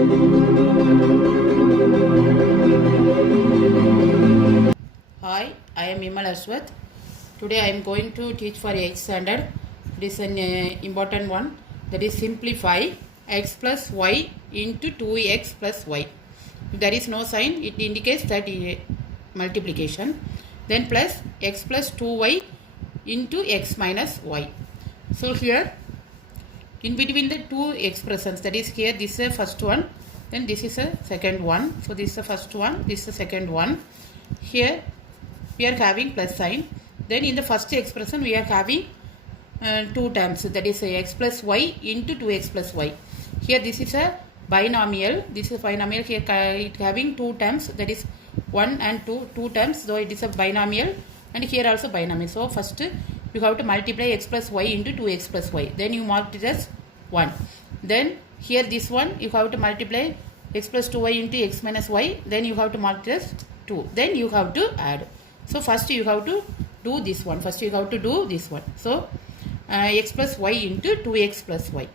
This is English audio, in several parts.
Hi, I am Imal Ashwath. Today I am going to teach for 8th standard. This is an important one, that is simplify x plus y into 2x plus y. If there is no sign, it indicates that multiplication. Then plus x plus 2y into x minus y. So here in between the two expressions, that is here this is the first one, then this is the second one. So this is the first one, this is the second one. Here we are having plus sign. Then in the first expression we are having two terms, that is x plus y into 2x plus y. Here this is a binomial, this is binomial. Here it having two terms, that is 1 and 2 terms, so it is a binomial, and here also binomial. So first you have to multiply x plus y into 2x plus y, then you mark it as 1. Then here this one you have to multiply x plus 2y into x minus y, then you have to mark it as 2, then you have to add. So first you have to do this one, first you have to do this one. So x plus y into 2x plus y.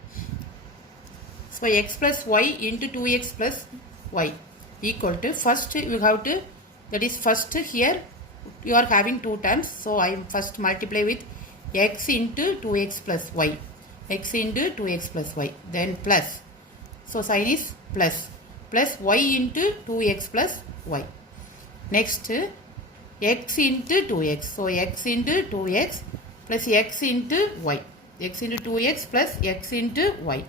So x plus y into 2x plus y equal to, first you have to, that is first here you are having two terms, so I first multiply with x into 2x plus y, x into 2x plus y, then plus, so sign is plus, plus y into 2x plus y. Next x into 2x, so x into 2x plus x into y, x into 2x plus x into y,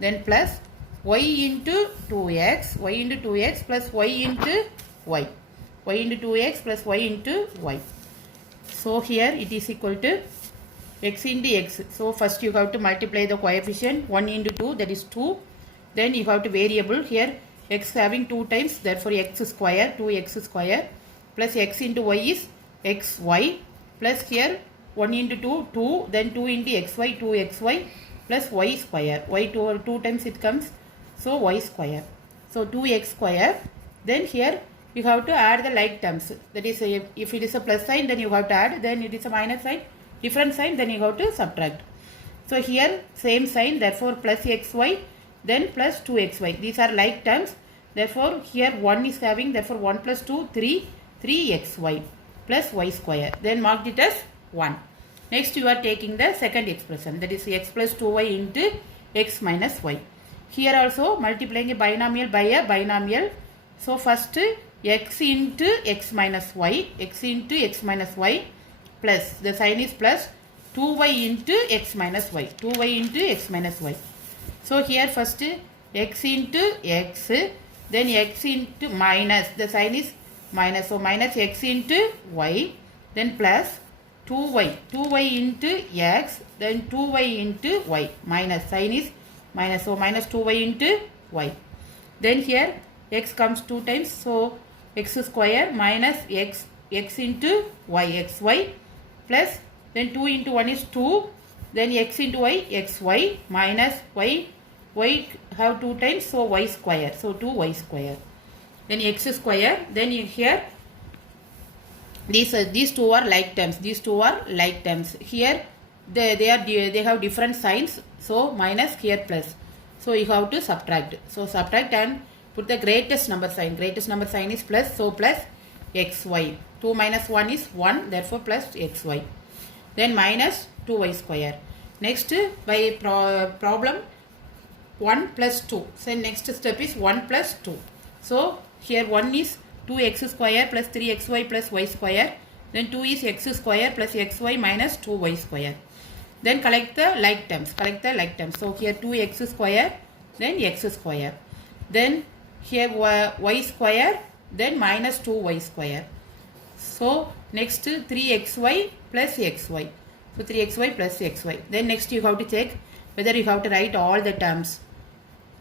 then plus y into 2x, y into 2x plus y into y, y into 2x plus y into y. So here it is equal to x into x. So first you have to multiply the coefficient 1 into 2, that is 2. Then you have to variable here x having 2 times, therefore x square, 2x square, plus x into y is xy, plus here 1 into 2, 2, then 2 into xy, 2xy, plus y square, y 2 times it comes, so y square, so 2x square. Then here you have to add the like terms, that is if it is a plus sign then you have to add, then it is a minus sign, different sign, then you have to subtract. So here same sign, therefore plus xy, then plus 2xy, these are like terms, therefore here 1 is having, therefore 1 plus 2, 3, 3xy plus y square, then mark it as 1. Next you are taking the second expression, that is x plus 2y into x minus y. Here also multiplying a binomial by a binomial. So first x into x minus y, x into x minus y, plus, the sign is plus, 2y into x minus y, 2y into x minus y. So here first x into x, then x into minus, the sign is minus, so minus x into y, then plus 2y, 2y into x, then 2y into y, minus, sign is minus, so minus 2y into y. Then here x comes 2 times, so x square minus x into y, xy, plus then 2 into 1 is 2, then x into y, xy, minus y have 2 times, so y square, so 2y square, then x square. Then here these two are like terms, these two are like terms. Here they have different signs, so minus, here plus, so you have to subtract, so subtract and put the greatest number sign, greatest number sign is plus, so plus xy, 2 minus 1 is 1, therefore plus xy, then minus 2y square. Next by problem 1 plus 2, so next step is 1 plus 2, so here 1 is 2x square plus 3xy plus y square, then 2 is x square plus xy minus 2y square. Then collect the like terms, so here 2x square, then x square, then here y square, then minus 2y square. So next 3xy plus xy, so 3xy plus xy. Then next you have to check whether you have to write all the terms,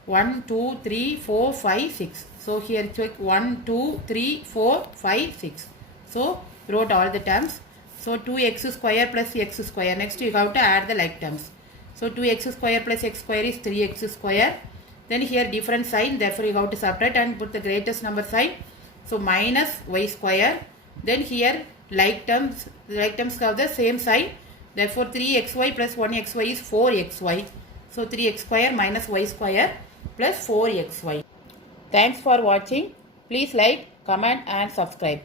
1, 2, 3, 4, 5, 6. So here check 1, 2, 3, 4, 5, 6. So wrote all the terms. So 2x square plus x square. Next you have to add the like terms. So 2x square plus x square is 3x square. Then here different sign, therefore you have to subtract and put the greatest number sign. So minus y square. Then here like terms have the same sign. Therefore 3xy plus 1xy is 4xy. So 3x square minus y square plus 4xy. Thanks for watching. Please like, comment and subscribe.